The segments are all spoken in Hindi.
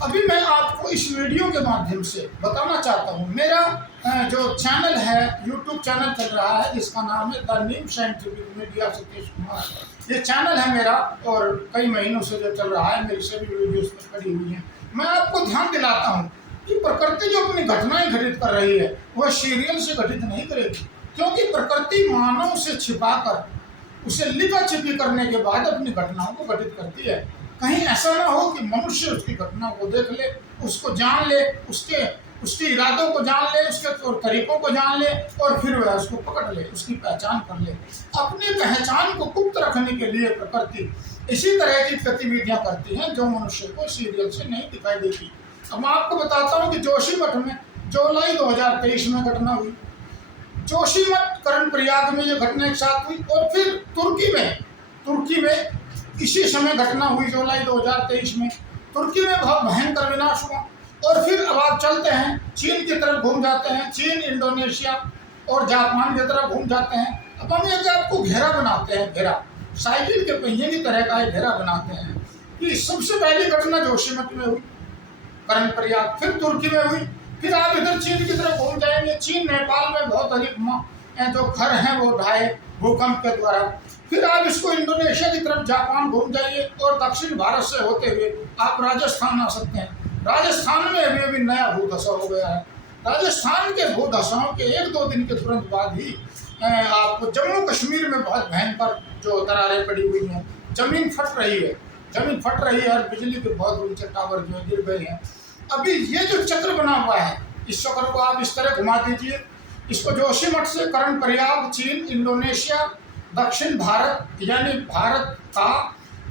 अभी मैं आपको इस वीडियो के माध्यम से बताना चाहता हूँ, मेरा जो चैनल है, यूट्यूब चैनल चल रहा है जिसका नाम है the Neem scientific media Satish Kumar. ये चैनल है मेरा और कई महीनों से जो चल रहा है, मेरी सभी वीडियोस पर पड़ी हुई हैं। मैं आपको ध्यान दिलाता हूँ कि प्रकृति जो अपनी घटनाएं घटित कर रही है वह सीरियल से घटित नहीं करेगी, क्योंकि प्रकृति मानव से छिपाकर उसे लिखा छिपी करने के बाद अपनी घटनाओं को घटित करती है। कहीं ऐसा ना हो कि मनुष्य उसकी घटना को देख ले, उसको जान ले, उसके इरादों को जान ले, उसके तरीकों को जान ले और फिर वह उसको पकड़ ले, उसकी पहचान कर ले। अपनी पहचान को गुप्त रखने के लिए प्रकृति इसी तरह की गतिविधियां करती हैं जो मनुष्य को सीरियल से नहीं दिखाई देती। अब मैं आपको बताता हूँ कि जोशीमठ में जुलाई 2023 में घटना हुई। जोशीमठ कर्णप्रयाग में ये घटना एक साथ हुई और फिर तुर्की में इसी समय घटना हुई जुलाई 2023 में। तुर्की में बहुत भयंकर विनाश हुआ। और फिर अब आप चलते हैं चीन की तरफ घूम जाते हैं, चीन, इंडोनेशिया और जापान की तरफ घूम जाते हैं। अब हम ये आपको घेरा बनाते हैं, घेरा साइकिल के पहिए की तरह का एक घेरा बनाते हैं कि सबसे पहली घटना जोशीमठ में हुई, कर्णप्रयाग, फिर तुर्की में हुई, फिर आप इधर चीन की तरफ घूम जाएंगे। चीन, नेपाल में बहुत अधिक जो घर हैं वो ढाए भूकंप के द्वारा। फिर आप इसको इंडोनेशिया की तरफ, जापान घूम जाइए और दक्षिण भारत से होते हुए आप राजस्थान आ सकते हैं। राजस्थान में अभी नया भूधसा हो गया है। राजस्थान के भूधसाओं के 1-2 दिन के तुरंत बाद ही आपको जम्मू कश्मीर में बहुत भयंकर जो दरारें पड़ी हुई हैं, जमीन फट रही है और बिजली के बहुत ऊंचे टावर जो गिर गए हैं। अभी ये जो चक्र बना हुआ है, इस चक्र को आप इस तरह घुमा दीजिए। इसको जोशीमठ से कर्णप्रयाग, चीन, इंडोनेशिया, दक्षिण भारत यानी भारत का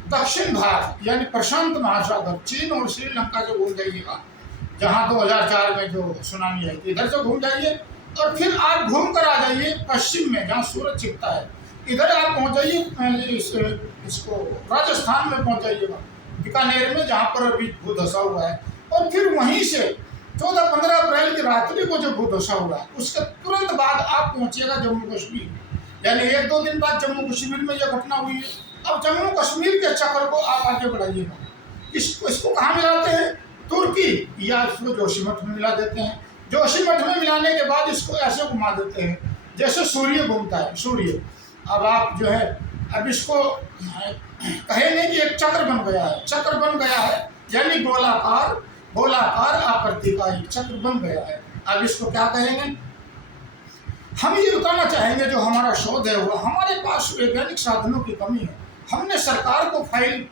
दक्षिण भाग यानी प्रशांत महासागर, चीन और श्रीलंका से घूम जाइएगा, जहाँ 2004 में जो सुनामी आई थी, इधर से घूम जाइए और फिर आप घूम कर आ जाइए पश्चिम में जहाँ सूरज छिपता है। इधर आप पहुँच जाइए, इसको राजस्थान में पहुँच जाइएगा, बीकानेर में, जहाँ पर अभी भूधसा हुआ है। और फिर वहीं से 14-15 अप्रैल की रात्रि को जो भूधसा हुआ है उसके तुरंत बाद आप पहुँचिएगा जम्मू कश्मीर, यानी 1-2 दिन बाद जम्मू कश्मीर में यह घटना हुई है। अब जम्मू कश्मीर के चक्र को आप आगे बढ़ाइएगा, इसको कहाँ मिलाते हैं? तुर्की या इसको जोशीमठ में मिला देते हैं। जोशीमठ में मिलाने के बाद इसको ऐसे घुमा देते हैं जैसे सूर्य घूमता है, सूर्य। अब आप जो है, अब इसको कहेंगे कि एक चक्र बन गया है, यानी गोलाकार आकृति का एक चक्र बन गया है। अब इसको क्या कहेंगे? हम ये बताना चाहेंगे जो हमारा शोध है वो हमारे पास वैज्ञानिक साधनों की कमी है। हमने सरकार को फाइल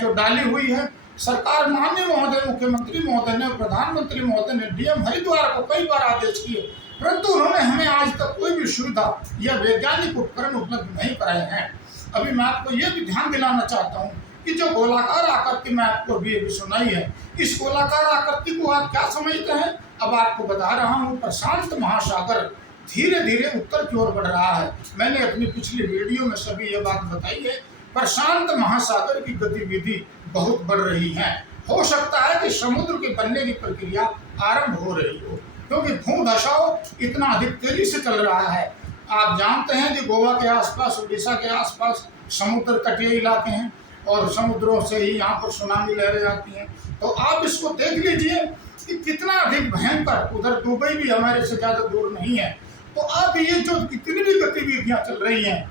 जो डाली हुई है, सरकार, माननीय महोदय मुख्यमंत्री महोदय ने, प्रधानमंत्री महोदय ने डीएम हरिद्वार को कई बार आदेश किए, परंतु उन्होंने हमें आज तक कोई भी सुविधा या वैज्ञानिक उपकरण उपलब्ध नहीं कराए हैं। अभी मैं आपको ये भी ध्यान दिलाना चाहता हूँ कि जो गोलाकार आकृति मैं आपको अभी सुनाई है, इस गोलाकार आकृति को आप क्या समझते हैं? अब आपको बता रहा हूँ, प्रशांत महासागर धीरे धीरे उत्तर की ओर बढ़ रहा है। मैंने अपनी पिछली वीडियो में सभी ये बात बताई है। प्रशांत महासागर की गतिविधि बहुत बढ़ रही है। हो सकता है कि समुद्र के बनने की प्रक्रिया आरंभ हो रही हो, क्योंकि भूधसाव इतना अधिक तेजी से चल रहा है। आप जानते हैं कि गोवा के आसपास, उड़ीसा के आसपास समुद्र तटीय इलाके हैं और समुद्रों से ही यहाँ पर सुनामी लहरें आती हैं। तो आप इसको देख लीजिए कि कितना अधिक भयंकर, उधर दुबई भी हमारे से ज़्यादा दूर नहीं है। तो अब ये जो कितनी भी गतिविधियाँ चल रही हैं,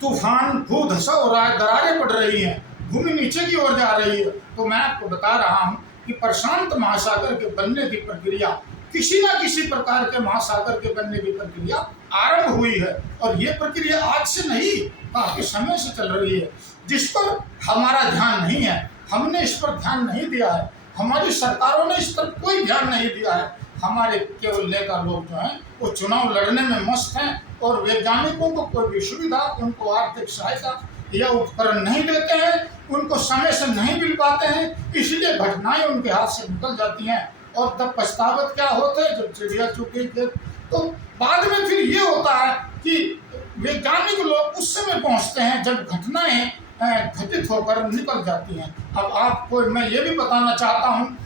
तूफान, भूधसा हो रहा है, दरारें पड़ रही हैं, भूमि नीचे की ओर जा रही है, तो मैं आपको बता रहा हूँ कि प्रशांत महासागर के बनने की प्रक्रिया, किसी न किसी प्रकार के महासागर के बनने की प्रक्रिया आरंभ हुई है। और ये प्रक्रिया आज से नहीं, काफी समय से चल रही है, जिस पर हमारा ध्यान नहीं है। हमने इस पर ध्यान नहीं दिया है, हमारी सरकारों ने इस पर कोई ध्यान नहीं दिया है। हमारे केवल नेता लोग जो हैं वो चुनाव लड़ने में मस्त हैं और वैज्ञानिकों को कोई भी सुविधा, उनको आर्थिक सहायता या उपकरण नहीं देते हैं, उनको समय से नहीं मिल पाते हैं, इसलिए घटनाएं उनके हाथ से निकल जाती हैं और तब पछतावत क्या होते हैं, जब चिड़िया चुकी थे। तो बाद में फिर ये होता है कि वैज्ञानिक लोग उस समय पहुंचते हैं जब घटनाएं घटित होकर निकल जाती हैं। अब आपको मैं ये भी बताना चाहता हूँ,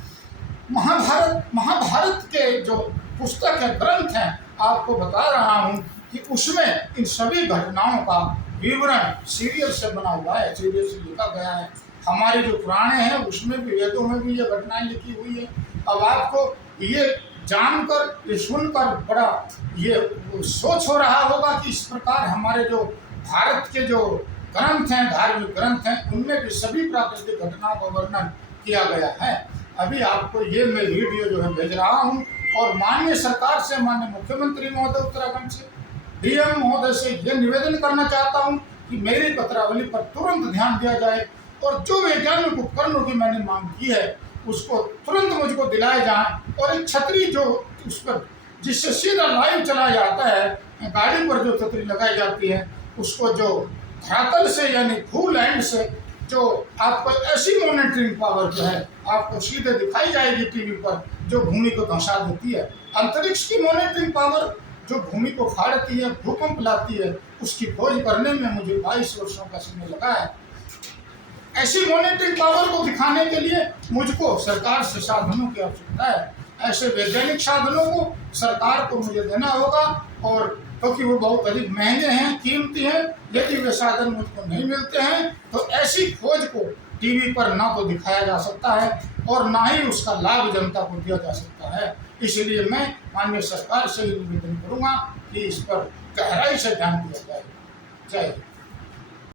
महाभारत के जो पुस्तक है, ग्रंथ हैं, आपको बता रहा हूँ कि उसमें इन सभी घटनाओं का विवरण सीरियल से बना हुआ है, सीरियल से लिखा गया है। हमारे जो पुराणे हैं उसमें भी, वेदों में भी ये घटनाएं लिखी हुई है। अब आपको ये जानकर, ये सुनकर बड़ा ये सोच हो रहा होगा कि इस प्रकार हमारे जो भारत के जो ग्रंथ हैं, धार्मिक ग्रंथ हैं, उनमें भी सभी प्राकृतिक घटनाओं का वर्णन किया गया है। अभी आपको ये मैं वीडियो जो है भेज रहा हूँ, और माननीय सरकार से, माननीय मुख्यमंत्री महोदय उत्तराखंड से, डीएम महोदय से ये निवेदन करना चाहता हूँ कि मेरी पत्रावली पर तुरंत ध्यान दिया जाए, और जो वैज्ञानिक उपकरणों की मैंने मांग की है उसको तुरंत मुझको दिलाए जाए। और एक छतरी जो उस पर, जिससे सीधा लाइव चला जाता है, गाड़ी पर जो छतरी लगाई जाती है, उसको जो धरातल से यानी फुल एंड से जो आपको ऐसी मॉनिटरिंग पावर जो है आपको सीधे दिखाई जाएगी टीवी पर, जो भूमि को धंसा देती है। अंतरिक्ष की मॉनिटरिंग पावर जो भूमि को फाड़ती है, भूकंप लाती है, उसकी खोज करने में मुझे 22 वर्षों का समय लगा है। ऐसी मॉनिटरिंग पावर को दिखाने के लिए मुझको सरकार से साधनों की आवश्यकता है। ऐसे वैज्ञानिक साधनों को सरकार को मुझे देना होगा, और क्योंकि वो बहुत अधिक महंगे हैं, कीमती हैं। यदि वे साधन मुझको नहीं मिलते हैं तो ऐसी खोज को टीवी पर ना तो दिखाया जा सकता है और ना ही उसका लाभ जनता को दिया जा सकता है। इसलिए मैं माननीय सरकार से निवेदन करूँगा कि इस पर गहराई से ध्यान दिया जाए। जय हिंद।